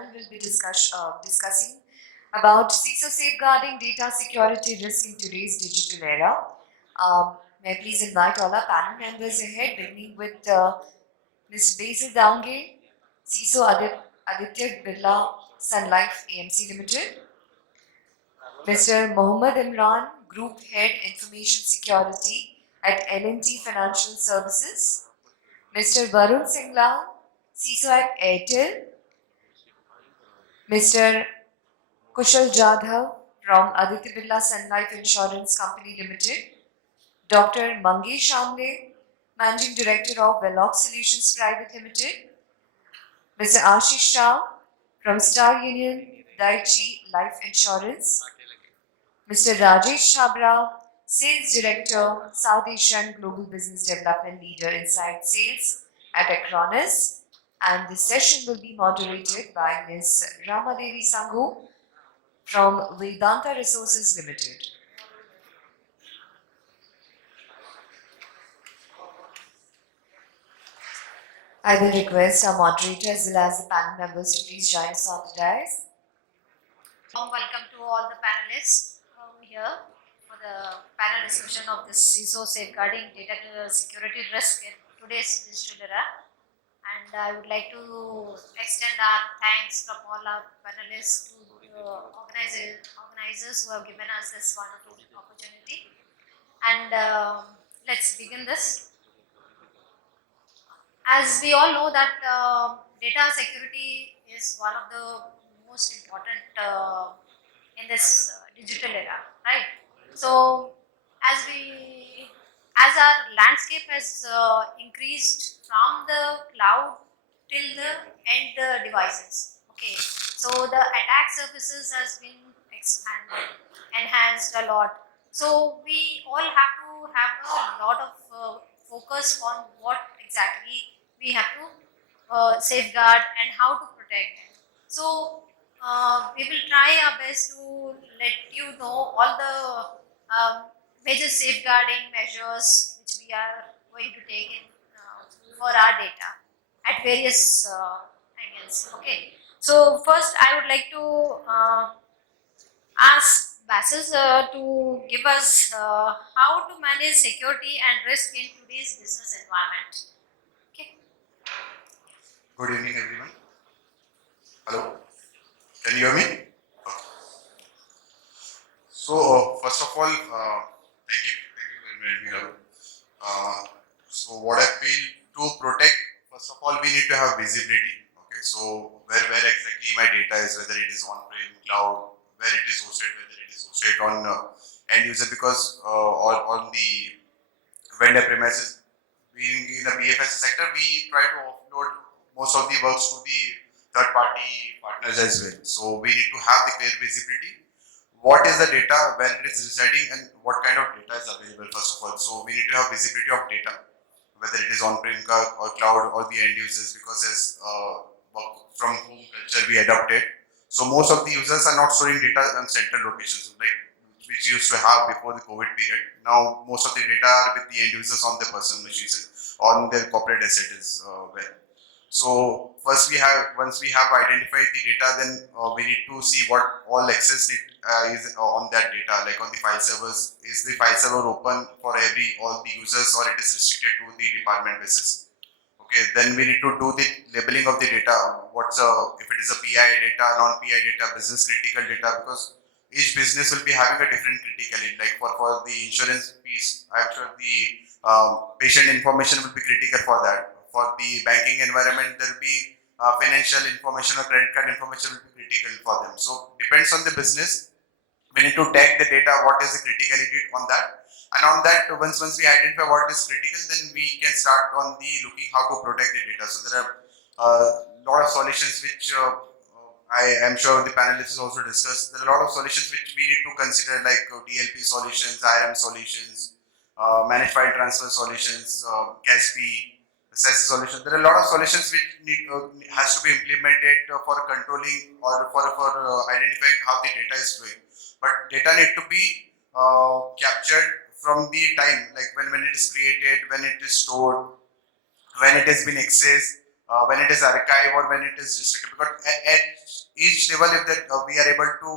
panel will be discussing about CISO safeguarding data security risk in today's digital era. May I please invite all our panel members ahead, beginning with Mr. Basil Dange, CISO 𝗬𝗧𝗴𝗃𝗏𝗂 𝗀𝗡 Limited, Mr. Mohd Imran, Group Head Information Security at L&T Financial Services, Mr. 𝗬𝗁𝗀𝗃, CISO at Airtel, Mr. Kushal Jadhav from 𝗬𝗧𝗴𝗃𝗏𝗀 Company Limited, Dr.Mangesh Amale, Managing Director of Velox Solutions Private Limited, Mr. Ashish Shah from Star Union Dai-ichi Life Insurance, Mr. Rajesh Chabbra, Sales Director, South Asian Global Business Development Leader Inside Sales at Acronis, and this session will be moderated by Ms. Rama Devi Sangu from Vedanta Resources Limited. I will request our moderator as well as the panel members to please join us on the dais. Welcome to all the panelists here for the panel discussion of this CISO safeguarding data security risk in today's digital era. And I would like to extend our thanks from all our panelists to the organizers who have given us this wonderful opportunity. And let's begin this. As we all know that data security is one of the most important in this digital era, right? So as our landscape has increased from the cloud till the end devices, okay, so the attack surfaces has been expanded, enhanced a lot. So we all have to have a lot of focus on what exactly we have to safeguard and how to protect it. So we will try our best to let you know all the major safeguarding measures which we are going to take in, for our data at various angles. Okay. So first I would like to ask Basil to give us how to manage security and risk in today's business environment. Good evening, everyone. Hello, can you hear me? Okay. So, first of all, thank you very much. So, what I feel to protect, first of all, we need to have visibility. Okay, so where exactly my data is, whether it is on-prem, cloud, where it is hosted, whether it is hosted on end user, because on the vendor premises, being in the BFS sector, we try to offload most of the works to the third-party partners as well. So we need to have the clear visibility. What is the data, where it is residing, and what kind of data is available, first of all. So we need to have visibility of data, whether it is on-prem or cloud or the end users, because as work from home culture we adopted. So most of the users are not storing data on central locations, like which used to have before the COVID period. Now most of the data are with the end users on their personal machines, on their corporate assets well. So first once we have identified the data, then we need to see what all access is on that data, like on the file servers. Is the file server open for all the users, or it is restricted to the department basis? Okay, then we need to do the labeling of the data. If it is a PI data, non-PI data, business critical data, because each business will be having a different criticality. Like for the insurance piece, I'm sure the patient information will be critical for that. For the banking environment, there will be financial information or credit card information will be critical for them. So depends on the business. We need to tag the data, what is the criticality on that. And on that, once we identify what is critical, then we can start on the looking how to protect the data. So there are a lot of solutions which I am sure the panelists also discussed. There are a lot of solutions which we need to consider, like DLP solutions, IRM solutions, managed file transfer solutions, CASB, CISO solutions. There are a lot of solutions which has to be implemented for controlling or for identifying how the data is flowing. But data need to be captured from the time, like when it is created, when it is stored, when it has been accessed, when it is archive or when it is restricted. Because at each level, if that we are able to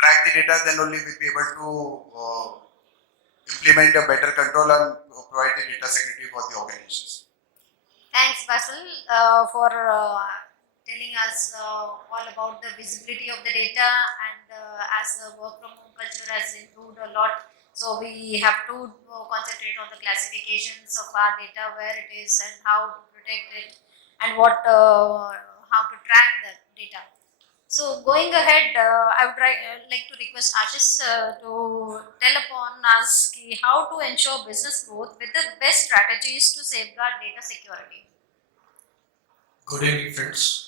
track the data, then only we'll be able to implement a better control and provide the data security for the organizations. Thanks, Basil, for telling us all about the visibility of the data, and as the work from home culture has improved a lot, so we have to concentrate on the classifications of our data, where it is and how to protect it, and what how to track the data. So going ahead, I would like to request Ashish to tell upon us how to ensure business growth with the best strategies to safeguard data security. Good evening, friends.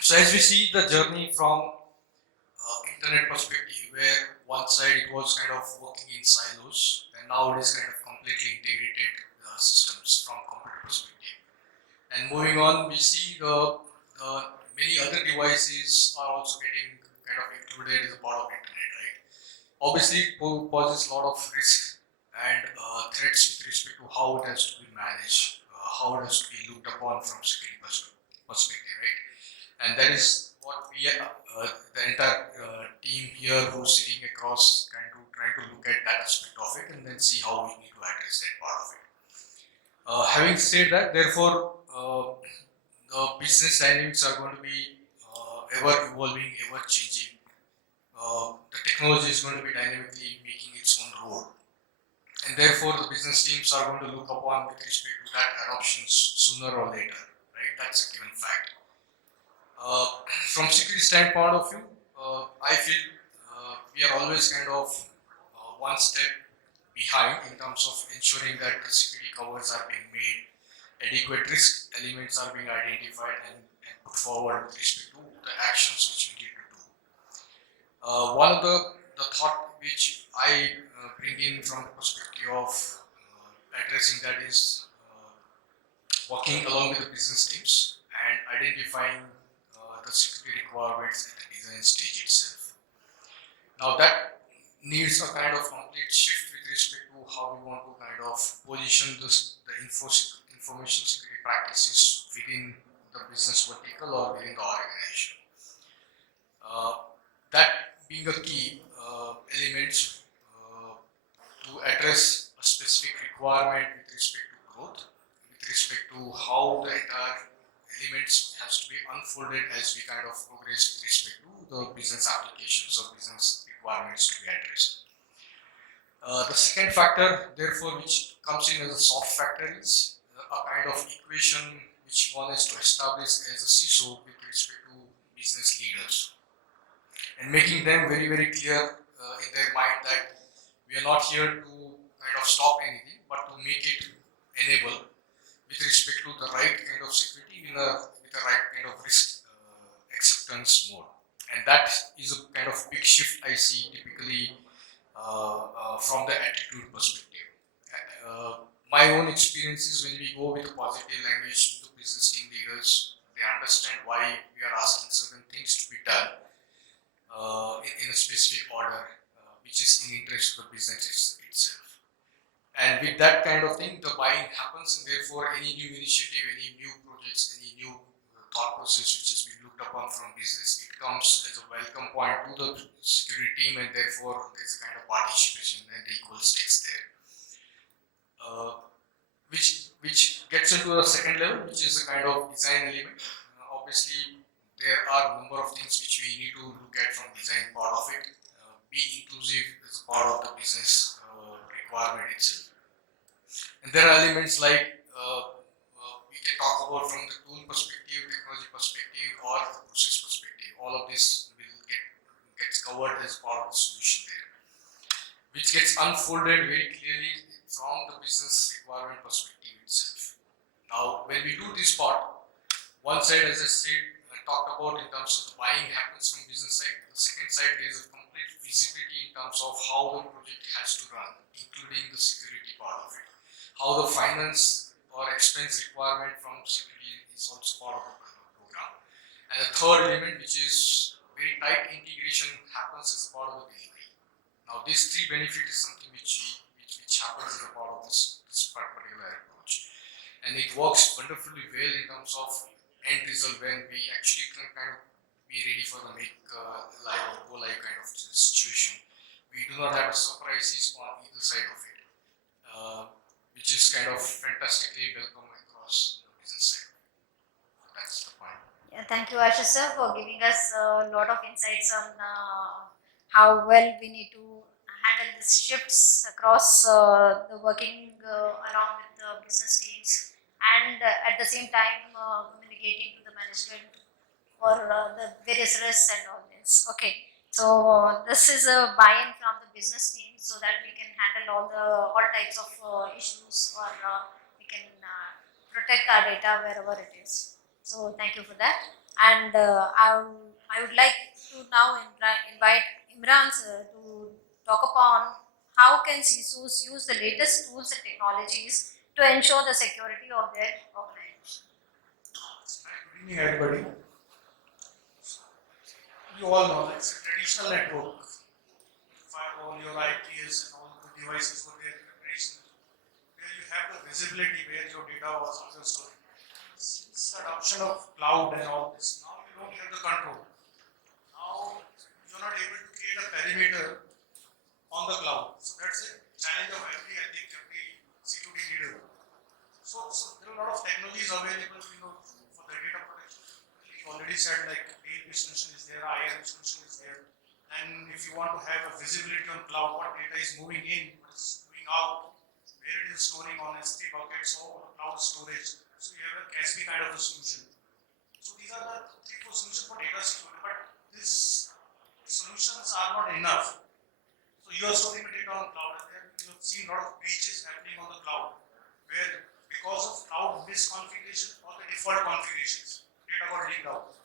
So as we see the journey from internet perspective, where one side it was kind of working in silos, and now it is kind of completely integrated systems from computer perspective. And moving on, we see the many other devices are also getting kind of included as a part of internet, right? Obviously, it poses a lot of risk and threats with respect to how it has to be managed, how it has to be looked upon from security perspective, right? And that is what we, the entire team here who's sitting across, trying to look at that aspect of it and then see how we need to address that part of it. Having said that, therefore, the business dynamics are going to be ever evolving, ever changing. The technology is going to be dynamically making its own role, and therefore the business teams are going to look upon with respect to that adoptions sooner or later, right? That's a given fact. From security standpoint of view, I feel we are always kind of one step behind in terms of ensuring that the security covers are being made, adequate risk elements are being identified and put forward with respect to the actions which we need to do. One of the thought which I bring in from the perspective of addressing that is working along with the business teams and identifying the security requirements at the design stage itself. Now that needs a kind of complete shift with respect to how we want to kind of position the information security practices within the business vertical or within the organization. That being a key element to address a specific requirement with respect to growth, with respect to how the entire elements has to be unfolded as we kind of progress with respect to the business applications or business requirements to be addressed. The second factor, therefore, which comes in as a soft factor is a kind of equation which one is to establish as a CISO with respect to business leaders, and making them very, very clear in their mind that we are not here to kind of stop anything, but to make it enable with respect to the right kind of security with the right kind of risk acceptance mode. And that is a kind of big shift I see typically from the attitude perspective. My own experiences when we go with positive language to the business team leaders, they understand why we are asking certain things to be done in a specific order, which is in interest of the business itself. And with that kind of thing, the buying happens, and therefore any new initiative, any new projects, any new thought process which has been looked upon from business, it comes as a welcome point to the security team, and therefore there's a kind of participation and equal stakes there. Which gets into the second level, which is a kind of design element. Obviously, there are a number of things which we need to look at from design part of it. Be inclusive as part of the business requirement itself. And there are elements like we can talk about from the tool perspective, technology perspective, or the process perspective. All of this will gets covered as part of the solution there, which gets unfolded very clearly from the business requirement perspective itself. Now, when we do this part, one side, as I said, I talked about in terms of the buying happens from business side. The second side, there is a complete visibility in terms of how the project has to run, including the security part of it. How the finance or expense requirement from security is also part of the program. And the third element, which is very tight integration, happens as part of the delivery. Now, these three benefits is something which happens as a part of this particular approach. and it works wonderfully well in terms of end result when we actually can kind of be ready for the make live or go live kind of situation. We do not have surprises on either side of it, which is kind of fantastically welcome across the business side. That's the point. Yeah, thank you, Ashish sir, for giving us a lot of insights on how well we need to handle these shifts across the working along with the business teams, and at the same time communicating to the management for the various risks and all this. Okay, so this is a buy-in from the business team so that we can handle all types of issues, or we can protect our data wherever it is. So thank you for that. And I would like to now invite Imran sir to talk upon how can CISOs use the latest tools and technologies to ensure the security of their organization. Good evening, everybody. You all know it's a traditional network. Firewall, your IPS, and all the devices were there in preparation, where you have the visibility where your data was stored. Since the adoption of cloud and all this, now you don't have the control. Now you're not able to create a perimeter on the cloud. So that's a challenge of every security leader. So there are a lot of technologies available, for the data protection. You already said like DLP solution is there, IAM solution is there. And if you want to have a visibility on cloud, what data is moving in, what is moving out, where it is storing on S3 buckets or cloud storage. So you have a 𝗥𝗶𝘀𝗍𝗶 kind of a solution. So these are the 3-4 solutions for data security, but these solutions are not enough. So you are storing the data on cloud, and then you have seen a lot of breaches happening on the cloud, where because of cloud misconfiguration or the default configurations, data got leaked out.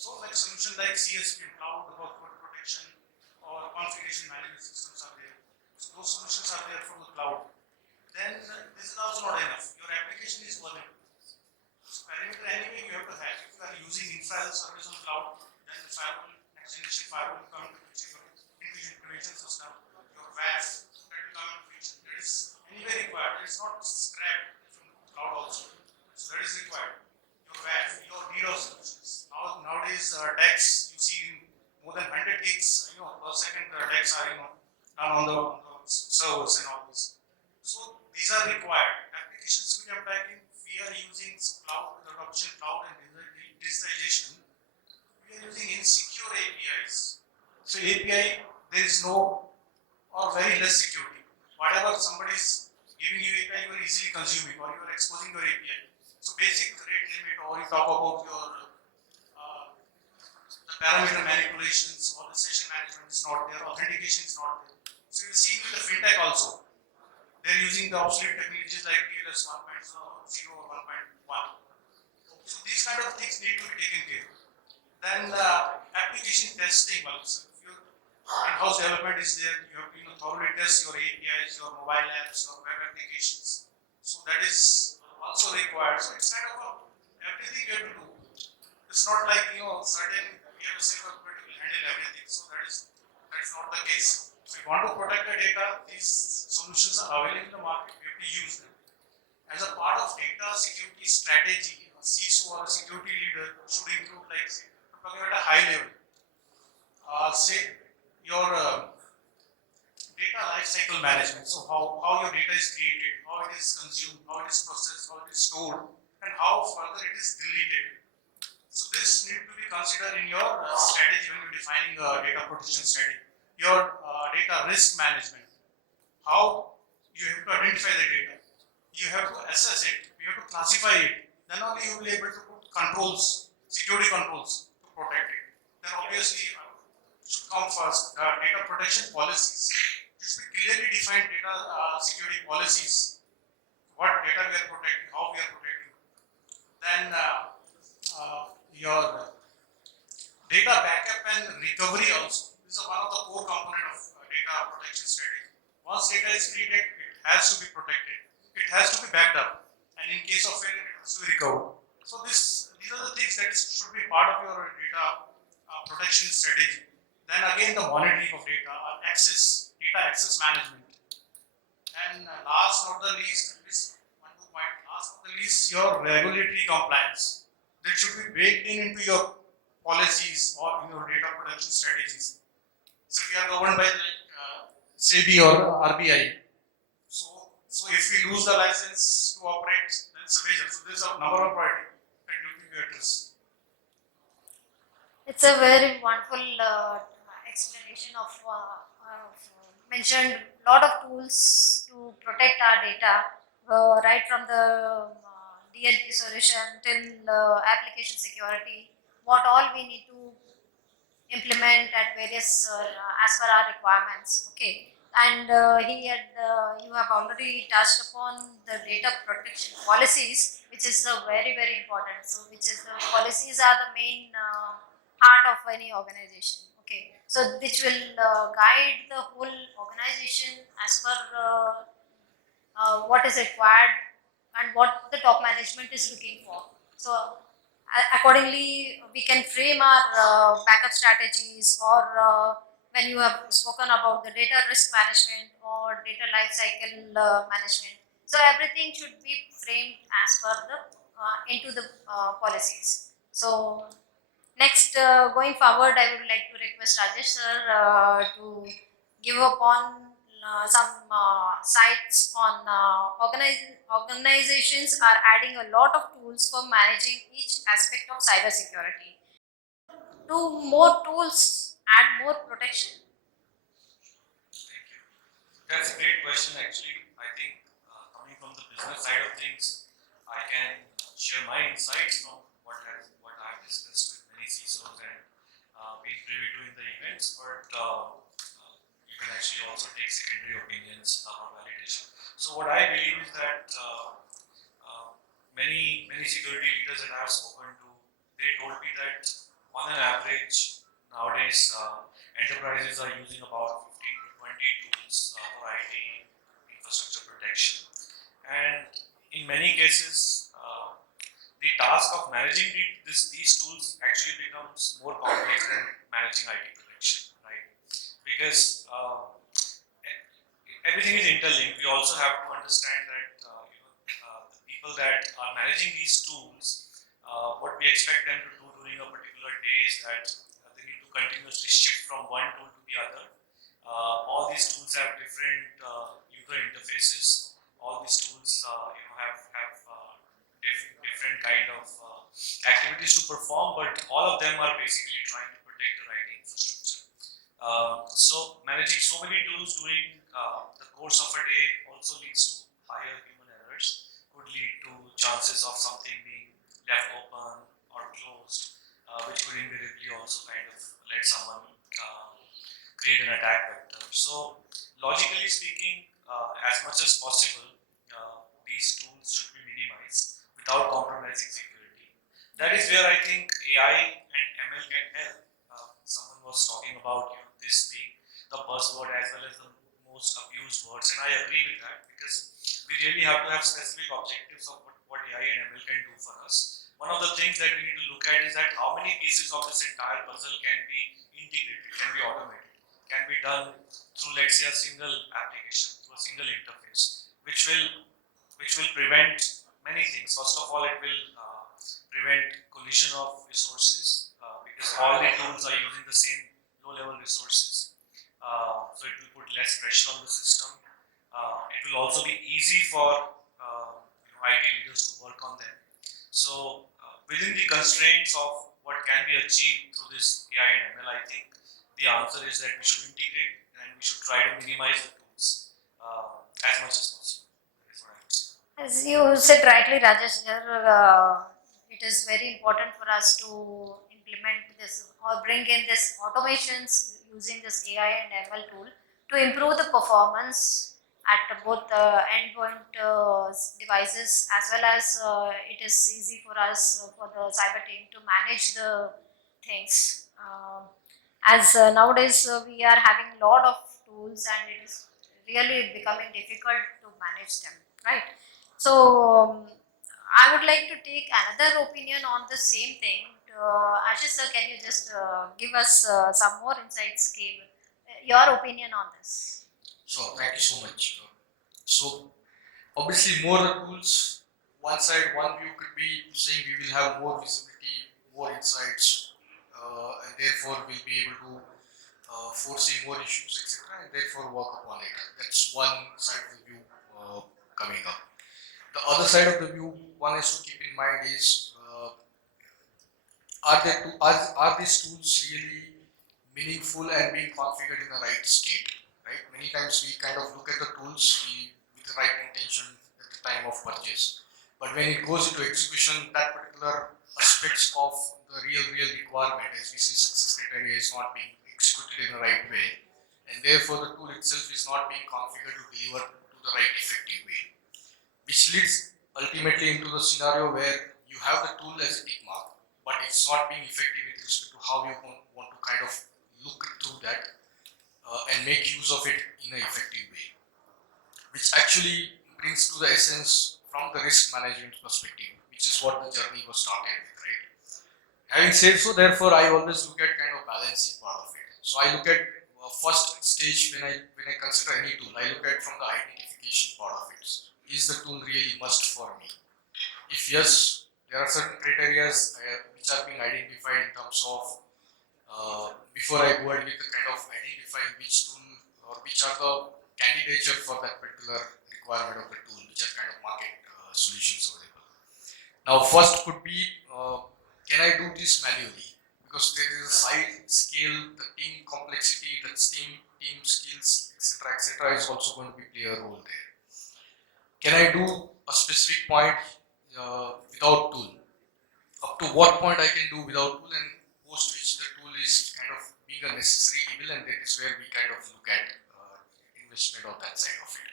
So like solution like CSPM, cloud workload protection, or configuration management systems are there. So those solutions are there for the cloud. Then this is also not enough. Your application is vulnerable. So perimeter anyway you have to have. If you are using infra as a service on cloud, then the firewall, next generation firewall will come into picture. Your intrusion prevention system, your WAF, that will come into picture. That is anyway required. It's not scrapped from cloud also. So that is required. Your WAF, your DDoS solutions. Nowadays attacks you see in more than 100 gigs, per second attacks are done on the servers and all this. So these are required. Application security attacking, we are using cloud adoption, cloud and digitization. We are using insecure APIs. So API, there is no or very less security. Whatever somebody is giving you API, you are easily consuming or you are exposing your API. So basic rate limit, or you talk about your the parameter manipulations or the session management is not there, authentication is not there. So you see with the fintech also. They're using the obsolete technologies like TLS 1.0 or 1.1. So these kind of things need to be taken care of. Then application testing also. If your in-house development is there, you have to thoroughly test your APIs, your mobile apps, your web applications. So that is also required. So it's kind of everything you have to do. It's not like certain we have a single company will handle everything. So that's not the case. If you want to protect the data, these solutions are available in the market, we have to use them. As a part of data security strategy, a CISO or a security leader should include, like, talking at a high level, say your data lifecycle management. So how your data is created, how it is consumed, how it is processed, how it is stored, and how further it is deleted. So this needs to be considered in your strategy when you're defining a data protection strategy. Your data risk management, how you have to identify the data, you have to assess it, you have to classify it, then only you will be able to put controls, security controls to protect it. Then obviously should come first, data protection policies. It should be clearly defined data security policies, what data we are protecting, how we are protecting. Then your data backup and recovery also. This is one of the core components of data protection strategy. Once data is created, it has to be protected. It has to be backed up, and in case of failure, it has to be recovered. So these are the things that should be part of your data protection strategy. Then again, the monitoring of data, data access management. And last not the least, this one more point. Last last but not the least, your regulatory compliance. That should be baked into your policies or in your data protection strategies. So we are governed by SEBI or RBI. So if we lose the license to operate, then it's a major. So there's a number of priority that you need to address. It's a very wonderful explanation of mentioned lot of tools to protect our data, right from the DLP solution till application security. What all we need to implement at various as per our requirements. Okay, and here you have already touched upon the data protection policies, which is very important. So, which is the policies are the main heart of any organization. Okay, so which will guide the whole organization as per what is required and what the top management is looking for. So accordingly, we can frame our backup strategies, or when you have spoken about the data risk management or data lifecycle management. So everything should be framed as per the into the policies. So next, going forward, I would like to request Rajesh sir to give upon some sites on organizations are adding a lot of tools for managing each aspect of cybersecurity. Do more tools add more protection? That's a great question actually. I think coming from the business side of things, I can share my insights from what I've discussed with many CISOs and been privy to in the events, but you can actually also take secondary opinions for validation. So what I believe is that many security leaders that I've spoken to, they told me that on an average nowadays enterprises are using about 15 to 20 tools for IT infrastructure protection, and in many cases the task of managing these tools actually becomes more complex than managing IT protection, right? Because everything is interlinked. We also have to understand that the people that are managing these tools, what we expect them to do during a particular day is that they need to continuously shift from one tool to the other. All these tools have different user interfaces. All these tools have different kind of activities to perform, but all of them are basically trying to protect the IT infrastructure. So managing so many tools during the course of a day also leads to higher human errors, could lead to chances of something being left open or closed, which could invariably also kind of let someone create an attack vector. So logically speaking, as much as possible, these tools should be minimized without compromising security. That is where I think AI and ML can help. Someone was talking about this being the buzzword as well as the most abused words, and I agree with that, because we really have to have specific objectives of what AI and ML can do for us. One of the things that we need to look at is that how many pieces of this entire puzzle can be integrated, can be automated, can be done through, let's say, a single application, through a single interface, which will prevent many things. First of all, it will prevent collision of resources, because all the tools are using the same low-level resources. So it will put less pressure on the system. It will also be easy for IT leaders to work on them. So within the constraints of what can be achieved through this AI and ML, I think the answer is that we should integrate and we should try to minimize the tools as much as possible. That is what I would say. As you said rightly, Rajesh, it is very important for us to implement this or bring in this automations using this AI and ML tool to improve the performance at both endpoint devices, as well as it is easy for us for the cyber team to manage the things. As nowadays we are having a lot of tools and it is really becoming difficult to manage them, right? So I would like to take another opinion on the same thing. Ashish sir, can you just give us some more insights, your opinion on this? Sure, thank you so much. So obviously more the tools, one side, one view could be saying we will have more visibility, more insights, and therefore we'll be able to foresee more issues, etc., and therefore work upon it. That's one side of the view coming up. The other side of the view one has to keep in mind is are these tools really meaningful and being configured in the right state, right? Many times we kind of look at the tools with the right intention at the time of purchase, but when it goes into execution, that particular aspects of the real requirement, as we say, success criteria is not being executed in the right way, and therefore the tool itself is not being configured to deliver to the right effective way, which leads ultimately into the scenario where you have the tool as a tick mark, but it's not being effective with respect to how you want to kind of look through that and make use of it in an effective way, which actually brings to the essence from the risk management perspective, which is what the journey was started with, right? Having said so, therefore, I always look at kind of balancing part of it. So I look at first stage when I consider any tool, I look at from the identification part of it. Is the tool really must for me? If yes, there are certain criteria which are being identified in terms of before I go ahead with the kind of identifying which tool or which are the candidature for that particular requirement of the tool, which are kind of market solutions available. Now, first could be can I do this manually? Because there is a size, scale, the team complexity, the team skills, etc., is also going to play a role there. Can I do a specific point without tool? Up to what point I can do without tool, and post which the tool is kind of being a necessary evil, and that is where we kind of look at investment on that side of it.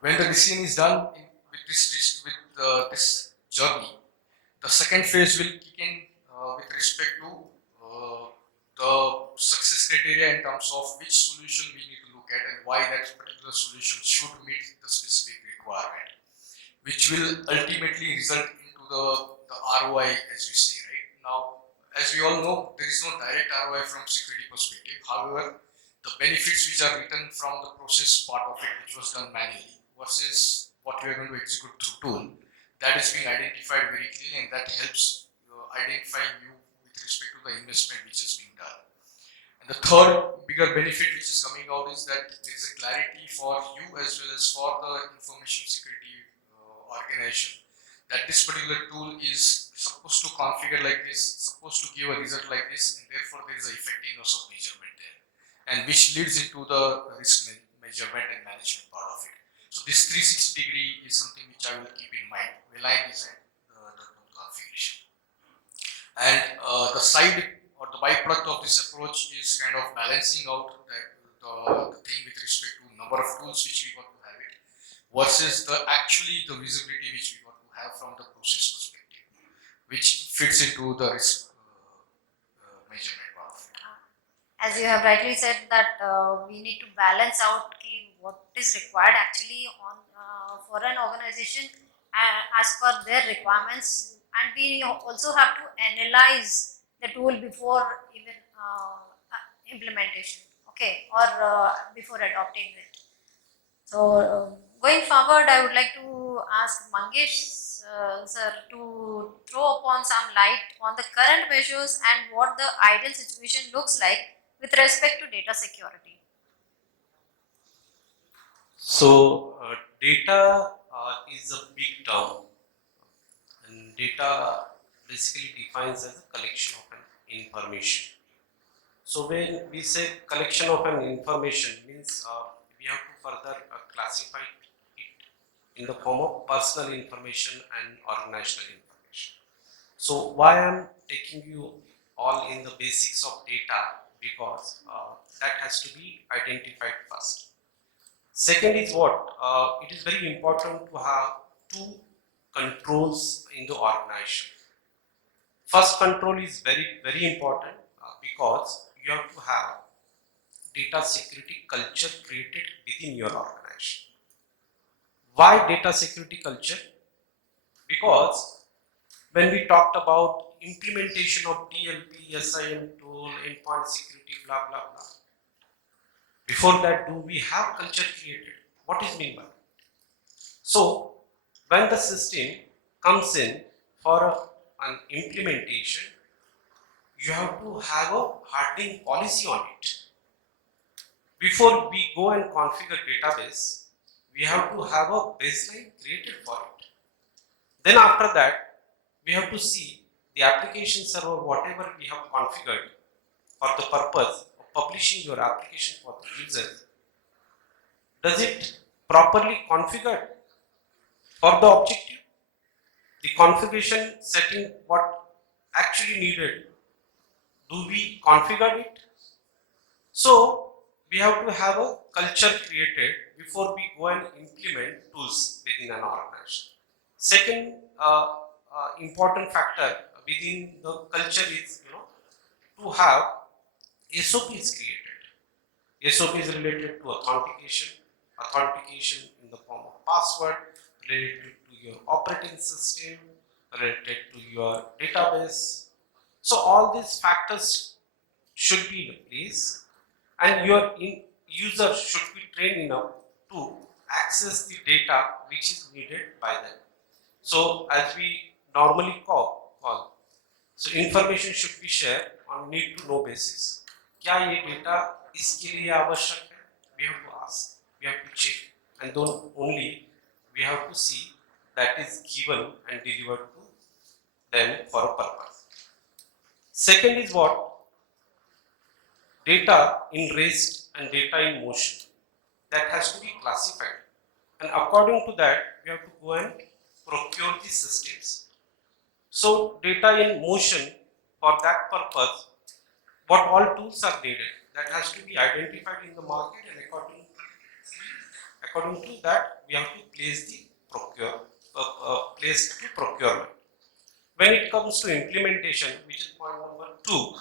When the decision is done with this journey, the second phase will kick in with respect to the success criteria in terms of which solution we need to look at and why that particular solution should meet the specific requirement, which will ultimately result into the ROI, as we say, right? Now, as we all know, there is no direct ROI from security perspective. However, the benefits which are written from the process part of it, which was done manually, versus what we are going to execute through tool, that is being identified very clearly, and that helps identifying you with respect to the investment which is being done. And the third bigger benefit which is coming out is that there is a clarity for you as well as for the information security organization that this particular tool is supposed to configure like this, supposed to give a result like this, and therefore there is an effectiveness of measurement there, and which leads into the risk measurement and management part of it. So this 360 degree is something which I will keep in mind while I design the tool configuration. And the side or the byproduct of this approach is kind of balancing out the thing with respect to number of tools which we got to have it versus the visibility which we got to have from the process perspective, which fits into the risk measurement part of it. As you have rightly said that we need to balance out what is required actually on for an organization as per their requirements, and we also have to analyze the tool before even implementation, okay, or before adopting it. So going forward, I would like to ask Mangesh sir to throw upon some light on the current measures and what the ideal situation looks like with respect to data security. So, data is a big term, and data basically defines as a collection of an information. So, when we say collection of an information, means we have to further classify it in the form of personal information and organizational information. So, why I am taking you all in the basics of data, because that has to be identified first. Second is what? It is very important to have two controls in the organization. First control is very important because you have to have data security culture created within your organization. Why data security culture? Because when we talked about implementation of DLP, SIM tool, endpoint security, blah blah blah, before that, do we have culture created? What is mean by that? So, when the system comes in for an implementation, you have to have a hardening policy on it. Before we go and configure database, we have to have a baseline created for it. Then after that, we have to see the application server, whatever we have configured for the purpose of publishing your application for the user. Does it properly configure for the objective? The configuration setting, what actually needed, do we configure it? So we have to have a culture created before we go and implement tools within an organization. Second important factor within the culture is, to have SOPs created. SOP is related to authentication in the form of password, related to your operating system, related to your database. So all these factors should be in place, and your user should be trained enough to access the data which is needed by them. So as we normally call, so information should be shared on need to know basis. क्या ये data इसके लिए आवश्यक है? We have to ask, we have to check, and then only we have to see that is given and delivered to them for a purpose. Second is what? Data in rest and data in motion. That has to be classified, and according to that, we have to go and procure the systems. So data in motion, for that purpose, what all tools are needed, that has to be identified in the market, and according to that, we have to place the procurement. When it comes to implementation, which is point number 2,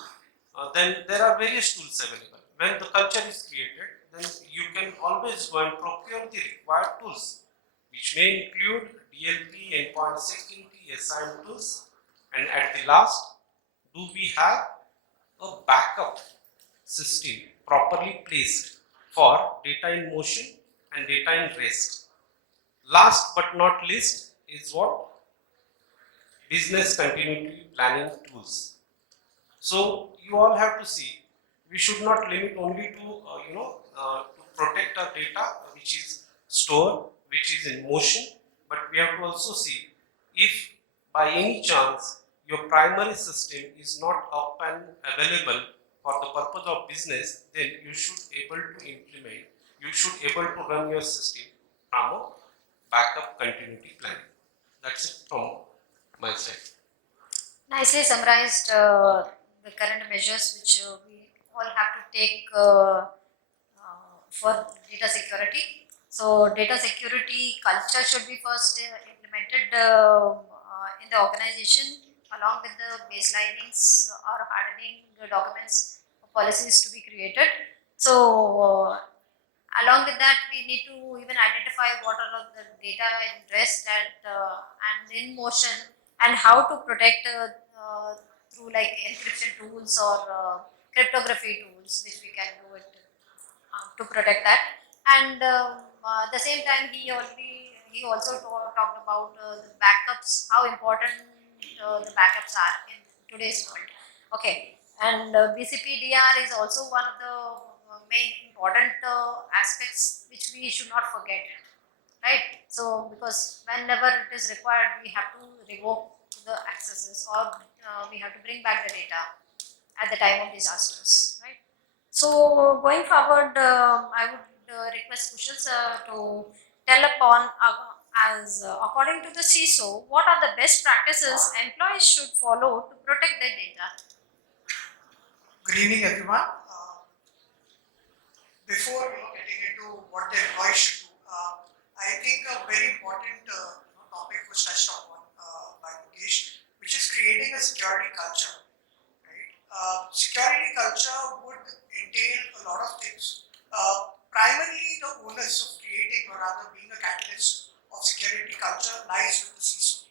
then there are various tools available. When the culture is created, then you can always go and procure the required tools, which may include DLP, endpoint security, SIM tools, and at the last, do we have a backup system properly placed for data in motion and data in rest. Last but not least is what? Business continuity planning tools. So you all have to see, we should not limit only to to protect our data which is stored, which is in motion, but we have to also see if by any chance your primary system is not up and available for the purpose of business, then you should able to implement, you should able to run your system from a backup continuity planning. That's it from my side. Nicely summarized the current measures which we all have to take for data security. So data security culture should be first implemented in the organization, along with the baselinings or hardening the documents or policies to be created. So along with that, we need to even identify what are the data in rest and in motion, and how to protect through like encryption tools or cryptography tools, which we can do it to protect that. And at the same time, he also talked about the backups, how important the backups are in today's world. Okay, and BCPDR is also one of the main important aspects which we should not forget, right? So because whenever it is required, we have to revoke the accesses, or we have to bring back the data at the time of disasters, right? So going forward, I would request Kushal sir to tell upon according to the CISO, what are the best practices employees should follow to protect their data? Good evening, everyone. Before getting into what the employees should do, I think a very important topic was touched upon by Mukesh, which is creating a security culture. Right? Security culture would entail a lot of things. Primarily, the onus of creating, or rather being a catalyst of security culture, lies with the CISO.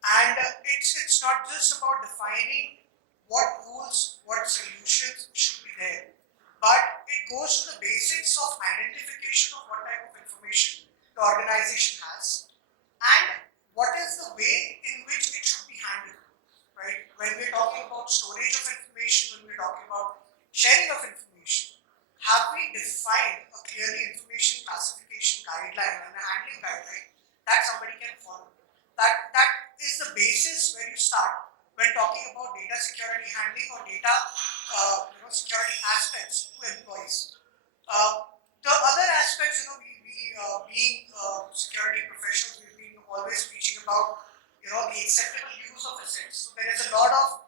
And it's not just about defining what rules, what solutions should be there, but it goes to the basics of identification of what type of information the organization has, and what is the way talking about sharing of information, have we defined a clearly information classification guideline and a handling guideline that somebody can follow? That is the basis where you start when talking about data security handling or data security aspects to employees. The other aspects, we being security professionals, we've been always preaching about the acceptable use of assets. So there is a lot of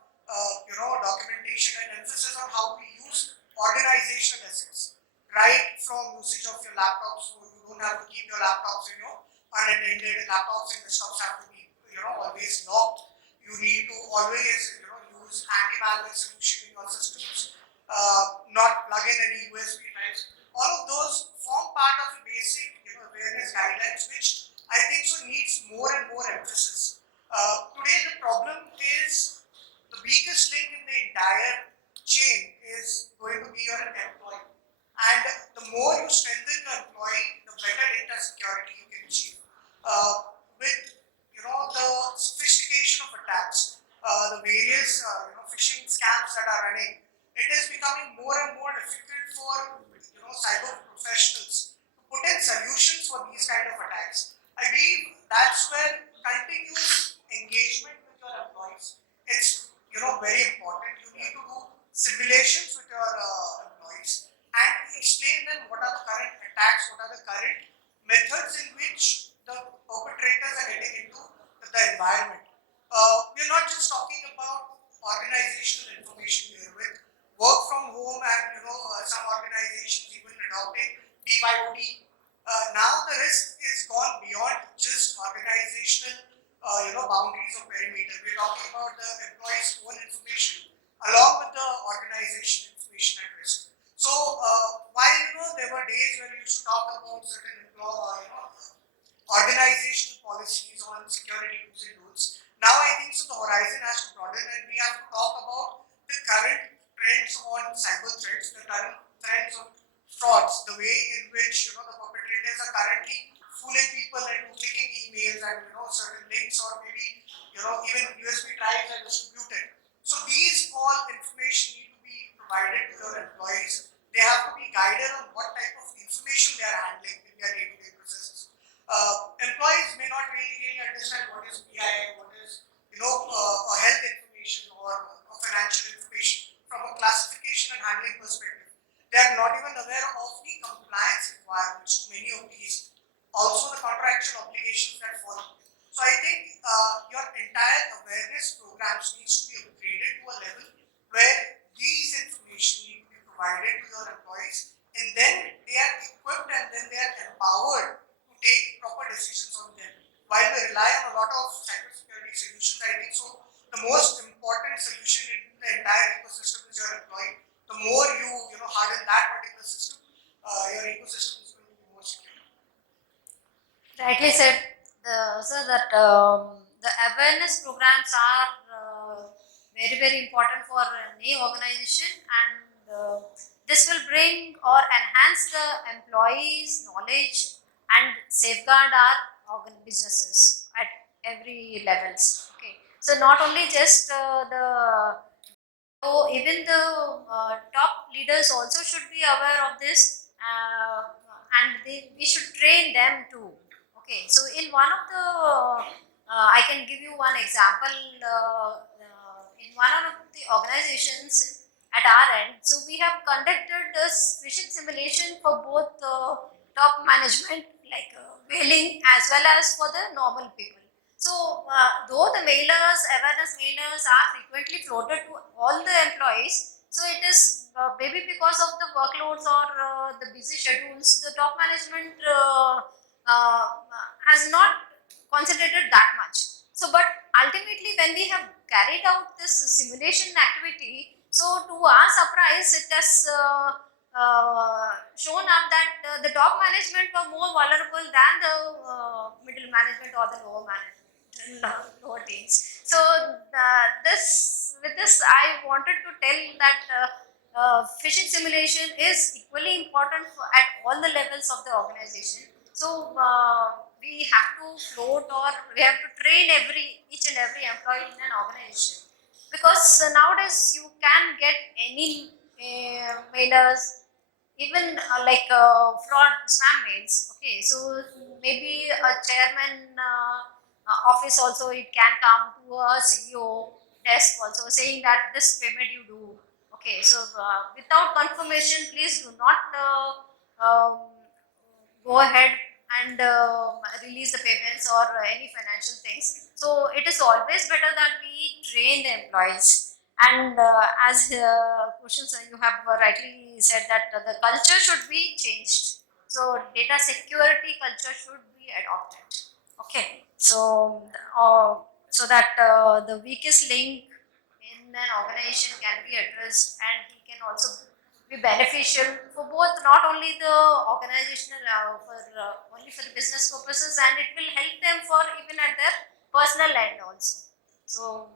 documentation and emphasis on how we use organizational assets, right from usage of your laptops, so you don't have to keep your laptops unattended. Laptops and desktops have to be always locked. You need to always use anti-malware solution in your systems, not plug in any USB drives. All of those form part of the basic awareness guidelines, which I think so needs more and more emphasis. Today the problem is the weakest link in the entire chain is going to be your employee, and the more you strengthen the employee, the better data security you can achieve. With the sophistication of attacks, the various phishing scams that are running, it is becoming more and more difficult for cyber professionals to put in solutions for these kind of attacks. I believe that's where continuous engagement with your employees, it's very important. You need to do simulations with your employees and explain them what are the current attacks, what are the current methods in which the perpetrators are getting into the environment. We're not just talking about organizational information here. With work from home and some organizations even adopting BYOD, now the risk is gone beyond just organizational boundaries or perimeter. We're talking about the employee's own information along with the organization information at risk. So while there were days when we used to talk about certain organizational policies on security do's and don'ts, now I think so the horizon has to broaden and we have to talk about the current trends on cyber threats, the current trends on frauds, the way in which the perpetrators are currently fooling people into clicking emails and certain links, or maybe even USB drives are distributed. So these all information need to be provided to your employees. They have to be guided on what type of information they are handling in their day-to-day processes. Employees may not really understand what is PII, what is a health information or a financial information from a classification and handling perspective. They are not even aware of the compliance requirements to many of these, also the contractual obligations that follow. So I think your entire awareness programs needs to be upgraded to a level where these information need to be provided to your employees, and then they are equipped and then they are empowered to take proper decisions on them. While we rely on a lot of cybersecurity solutions, I think so the most important solution in the entire ecosystem is your employee. The more you harden that particular system, your ecosystem is going to be more secure. Rightly said, sir, that the awareness programs are very, very important for any organization, and this will bring or enhance the employees' knowledge and safeguard our businesses at every levels. Okay, so not only just even the top leaders also should be aware of this, and we should train them too. Okay, so in one of the, I can give you one example. In one of the organizations at our end, so we have conducted this phishing simulation for both top management, like mailing, as well as for the normal people. So, though the awareness mailers are frequently floated to all the employees, so it is maybe because of the workloads or the busy schedules, the top management has not concentrated that much. So, but ultimately when we have carried out this simulation activity, so to our surprise, it has shown up that the top management were more vulnerable than the middle management or the lower management, lower teams. So with this I wanted to tell that phishing simulation is equally important at all the levels of the organization. So we have to float, or we have to train each and every employee in an organization because nowadays you can get any mailers, even fraud spam mails. Okay, so maybe a chairman office also, it can come to a CEO desk also saying that this payment you do. Okay, so without confirmation, please do not go ahead and release the payments or any financial things. So it is always better that we train the employees. And as Kushal sir, you have rightly said that the culture should be changed. So data security culture should be adopted. Okay, so so that the weakest link in an organization can be addressed, and he can also be beneficial for both, not only the organizational, for only for the business purposes, and it will help them for even at their personal end also. So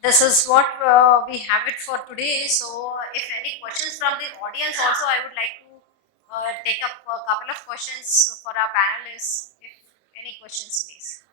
this is what we have it for today. So if any questions from the audience also, I would like to take up a couple of questions for our panelists. If any questions, please.